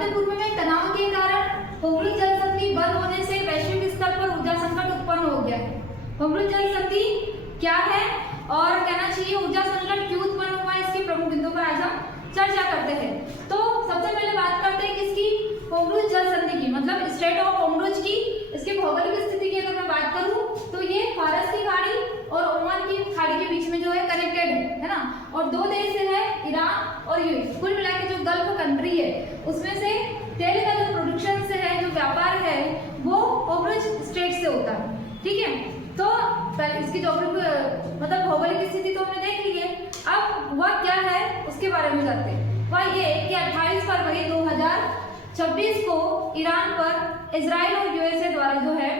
मध्य पूर्व में तनाव के कारण होर्मुज़ जल संधि बंद होने से वैश्विक स्तर पर ऊर्जा संकट उत्पन्न हो गया है। होर्मुज़ जल संधि क्या है और कहना चाहिए ऊर्जा संकट क्यों उत्पन्न हुआ है, इसके प्रमुख बिंदुओं पर आज हम चर्चा करते हैं। तो सबसे पहले बात करते हैं किसकी, होर्मुज़ जल संधि की, मतलब स्ट्रेट ऑफ होर्मुज़ की। इसकी भौगोलिक स्थिति की अगर मैं बात करूं तो ये फारस की खाड़ी और ओमान की खाड़ी के बीच में जो है कनेक्टेड है ना। और दो देश है ईरान और यूएई। कुल मिलाकर जो गल्फ कंट्री है उसमें से तेल का जो प्रोडक्शन से है, जो व्यापार है वो होर्मुज़ स्ट्रेट से होता है। ठीक है, तो इसकी मतलब भौगोलिक स्थिति तो हमने देख ली है। अब वह क्या है उसके बारे में जानते हैं। वह ये कि 28 फरवरी 2026 को ईरान पर इजराइल और यूएसए द्वारा जो है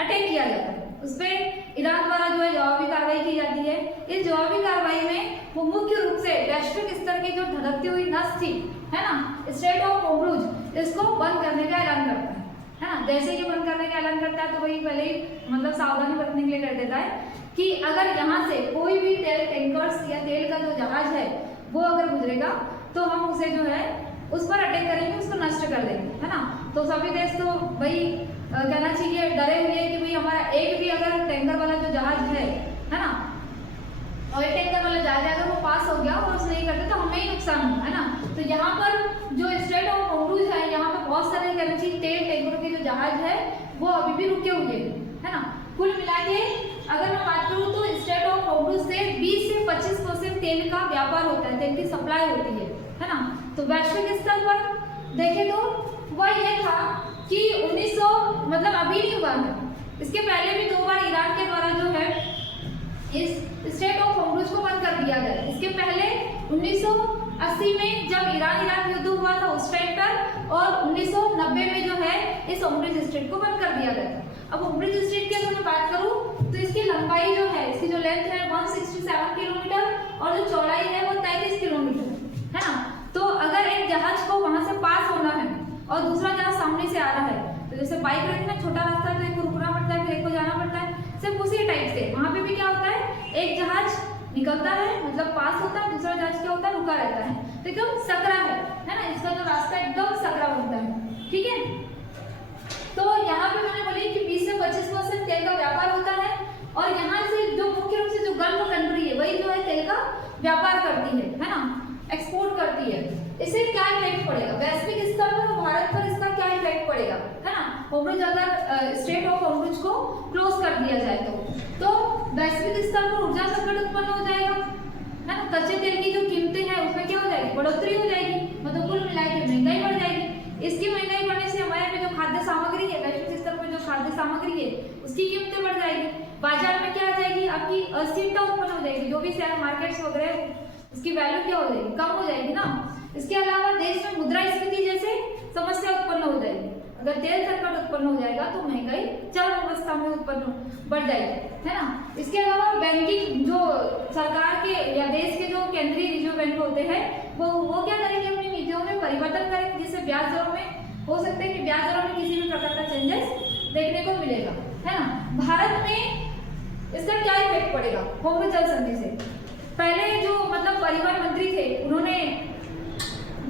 अटैक किया गया था। उस पर ईरान द्वारा जो है जवाबी कार्रवाई की जाती है। इस जवाबी कार्रवाई में वो मुख्य रूप से वैश्विक स्तर की जो धधकती हुई नस थी है ना, स्ट्रेट ऑफ होर्मुज़, इसको बंद करने का ऐलान करता है ना। जैसे कि बंद करने का ऐलान करता है तो वही पहले ही मतलब सावधानी बरतने के लिए कर देता है कि अगर यहाँ से कोई भी तेल टैंकर्स या तेल का जो जहाज है वो अगर गुजरेगा तो हम उसे जो है उस पर अटैक करेंगे, उसको नष्ट कर देंगे, है ना। तो सभी देश तो भाई कहना चाहिए डरे हुए हैं कि भाई हमारा एक भी अगर टैंकर वाला जो जहाज है ना, और एक टैंकर वाला जहाज अगर वो पास हो गया और उसे नहीं करते तो हमें ही नुकसान होगा, है ना। तो यहाँ पर जो स्ट्रेट ऑफ होर्मुज़ है, यहाँ पर बहुत सारे कहना चाहिए तेल टैंकरों के जो जहाज है वो अभी भी रुके हुए हैं, है ना। कुल मिला के अगर मैं बात करूँ तो स्ट्रेट ऑफ होर्मुज़ से 20 से 25% तेल का व्यापार होता है, तेल की सप्लाई होती है ना। तो वैश्विक स्तर पर देखें तो वह ये था कि 1900 मतलब अभी नहीं हुआ है, इसके पहले भी 2 बार ईरान के द्वारा जो है इस स्ट्रेट ऑफ होर्मुज़ को बंद कर दिया गया। इसके पहले 1980 में जब ईरान इराक युद्ध हुआ था उस टाइम पर, और 1990 में जो है इस होर्मुज़ स्ट्रेट को बंद कर दिया गया था। अब होर्मुज़ स्ट्रेट की अगर मैं बात करूं तो इसकी लंबाई जो है, इसकी जो लेंथ है 167 किलोमीटर और जो चौड़ाई है वो 33 किलोमीटर है ना। तो अगर एक जहाज को वहां से पास होना है और दूसरा जहाज सामने से आ रहा है, तो जैसे बाइक रहती है ना, छोटा रास्ता है तो एक को रुकना पड़ता है फिर एक को जाना पड़ता है, सिर्फ उसी टाइप से वहां पे भी क्या होता है, एक जहाज निकलता है मतलब पास होता है, दूसरा जहाज क्या होता है रुका रहता है, तो एकदम सकरा है ना, इसका जो रास्ता एकदम सकरा बनता है। ठीक है, तो यहाँ पे मैंने बोली कि 20 से 25% तेल का व्यापार होता है और यहाँ से जो मुख्य रूप से जो गल्फ कंट्री है वही जो है तेल का व्यापार करती है ना, एक्सपोर्ट करती है। इससे क्या इफेक्ट पड़ेगा वैश्विक स्तर पर, भारत पर इसका क्या इफेक्ट पड़ेगा, है ना। होर्मुज़ अगर स्ट्रेट ऑफ होर्मुज़ को क्लोज कर दिया जाए तो वैश्विक स्तर पर ऊर्जा संकट उत्पन्न हो जाएगा, है ना। कच्चे तेल की जो कीमतें हैं उसमें क्या हो जाएगी, बढ़ोतरी हो जाएगी, मतलब कुल मिला के महंगाई बढ़ जाएगी। इसकी महंगाई बढ़ने से हमारे पे जो खाद्य सामग्री है, वैश्विक स्तर पर जो खाद्य सामग्री है उसकी कीमतें बढ़ जाएगी। बाजार में क्या आ जाएगी, आपकी अस्थिरता उत्पन्न हो जाएगी, जो भी शेयर मार्केट्स वगैरह उसकी वैल्यू क्या हो जाएगी, कम हो जाएगी ना। इसके अलावा देश में मुद्रास्फीति जैसे समस्या उत्पन्न हो जाएगी। अगर तेल संकट उत्पन्न हो जाएगा तो महंगाई चरम अवस्था में उत्पन्न बढ़ जाएगी, है ना। इसके अलावा बैंकिंग जो सरकार के या देश के जो केंद्रीय रिजर्व बैंक होते हैं वो क्या करेंगे, अपनी नीतियों में परिवर्तन करेंगे, जिससे ब्याज दरों में हो सकता है कि ब्याज दरों में किसी भी प्रकार का चेंजेस देखने को मिलेगा, है ना। भारत में इसका क्या इफेक्ट पड़ेगा होर्मुज़ जल संधि से। पहले जो मतलब परिवहन मंत्री थे उन्होंने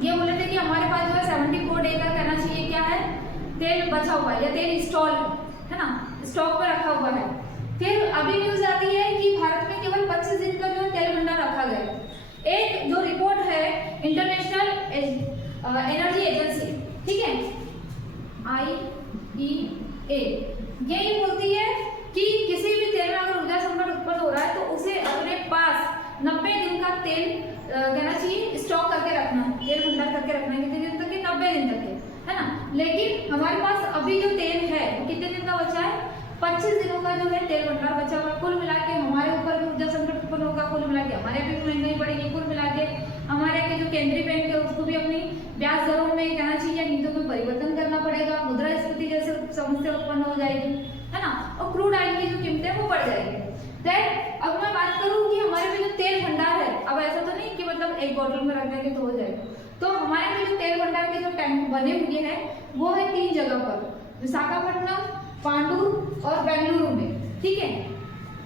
ये बोले थे कि हमारे पास जो है 74 डे का कहना चाहिए क्या है, तेल बचा हुआ है या तेल स्टॉल है ना, स्टॉक पर रखा हुआ है। फिर अभी न्यूज आती है कि भारत में केवल 25 दिन का जो है तेल भंडार रखा गया। एक जो रिपोर्ट है इंटरनेशनल एनर्जी एजेंसी, ठीक है, IEA, यही बोलती है कि किसी भी तेल में अगर ऊर्जा संकट उत्पन्न हो रहा है तो उसे अपने पास 90 दिन का तेल कहना चाहिए स्टॉक करके रखना है, तेल भंडार करके रखना है। कितने दिन तक के, 90 दिन तक के, है ना। लेकिन हमारे पास अभी जो तेल है वो कितने दिन का बचा है, 25 दिनों का जो है तेल भंडार बचा हुआ है। कुल मिला के हमारे ऊपर भी ऊर्जा संकट उत्पन्न होगा, कुल मिला के हमारे भी महंगाई बढ़ेगी, कुल मिला के हमारे के जो केंद्रीय बैंक है उसको भी अपनी ब्याज दरों में कहना चाहिए नीतियों में परिवर्तन करना पड़ेगा, मुद्रास्फीति जैसे समस्या उत्पन्न हो जाएगी, है ना, और क्रूड ऑयल की जो कीमतें वो बढ़ जाएगी। अब मैं बात करूं कि हमारे में जो तेल भंडार है, अब ऐसा तो नहीं कि मतलब एक बोतल में रख देंगे तो हो जाएगा, तो हमारे में जो तेल भंडार के जो टैंक बने हुए हैं वो है 3 जगह पर, विशाखापट्टनम, पांडुर और बेंगलुरु में। ठीक है,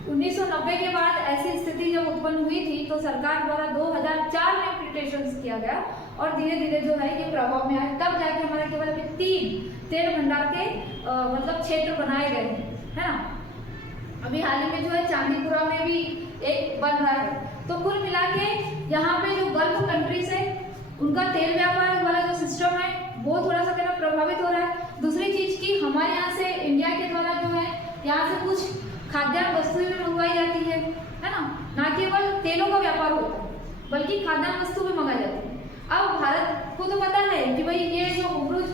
1990 के बाद ऐसी स्थिति जब उत्पन्न हुई थी तो सरकार द्वारा 2004 में एप्लीकेशन किया गया और धीरे धीरे जो है ये प्रभाव में आया, तब जाके 3 तेल भंडार के मतलब क्षेत्र बनाए गए है ना। अभी हाल ही में जो है चांदीपुरा में भी एक बन रहा है। तो कुल मिला के यहाँ पे जो गल्फ कंट्रीज है उनका तेल व्यापार वाला जो सिस्टम है वो थोड़ा सा कहना प्रभावित हो रहा है। दूसरी चीज की हमारे यहाँ से इंडिया के द्वारा जो है यहाँ से कुछ खाद्यान्न वस्तुएं भी मंगवाई जाती है ना। ना केवल तेलों का व्यापार होता है बल्कि खाद्यान्न वस्तु भी मंगाई जाती है। अब भारत को तो पता है कि भाई ये जो होर्मुज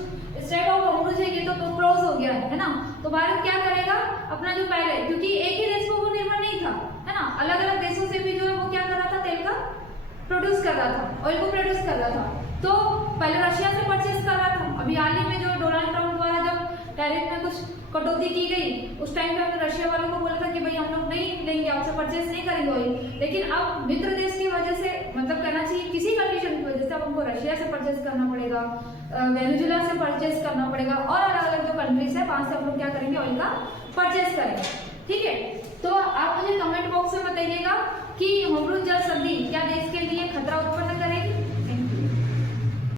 स्ट्रेट ऑफ होर्मुज है ये तो क्लोज हो गया है ना। तो भारत क्या करेगा अपना जो पहले, क्योंकि एक ही देश पर वो निर्भर नहीं था है ना, अलग अलग देशों से भी जो है वो क्या कर रहा था, तेल का प्रोड्यूस कर रहा था, ऑयल को प्रोड्यूस कर रहा था। तो पहले रशिया से परचेस कर रहा था। अभी हाल ही में जो डोनाल्ड ट्रंप द्वारा जब टैरिफ में कुछ कटौती की गई उस टाइम पे हमने रशिया वालों को बोला था कि भाई हम लोग नहीं लेंगे, आपसे परचेस नहीं करेंगे ऑयल। लेकिन अब मित्र देश की वजह से, मतलब कहना चाहिए किसी कंडीशन की वजह से अब हमको रशिया से परचेस करना पड़ेगा, वेनेजुएला से परचेस करना पड़ेगा और अलग अलग जो कंट्रीज है वहां से हम लोग क्या करेंगे, ऑयल का परचेस करेंगे। ठीक है, तो आप मुझे कमेंट बॉक्स में बताइएगा कि होर्मुज जल संधि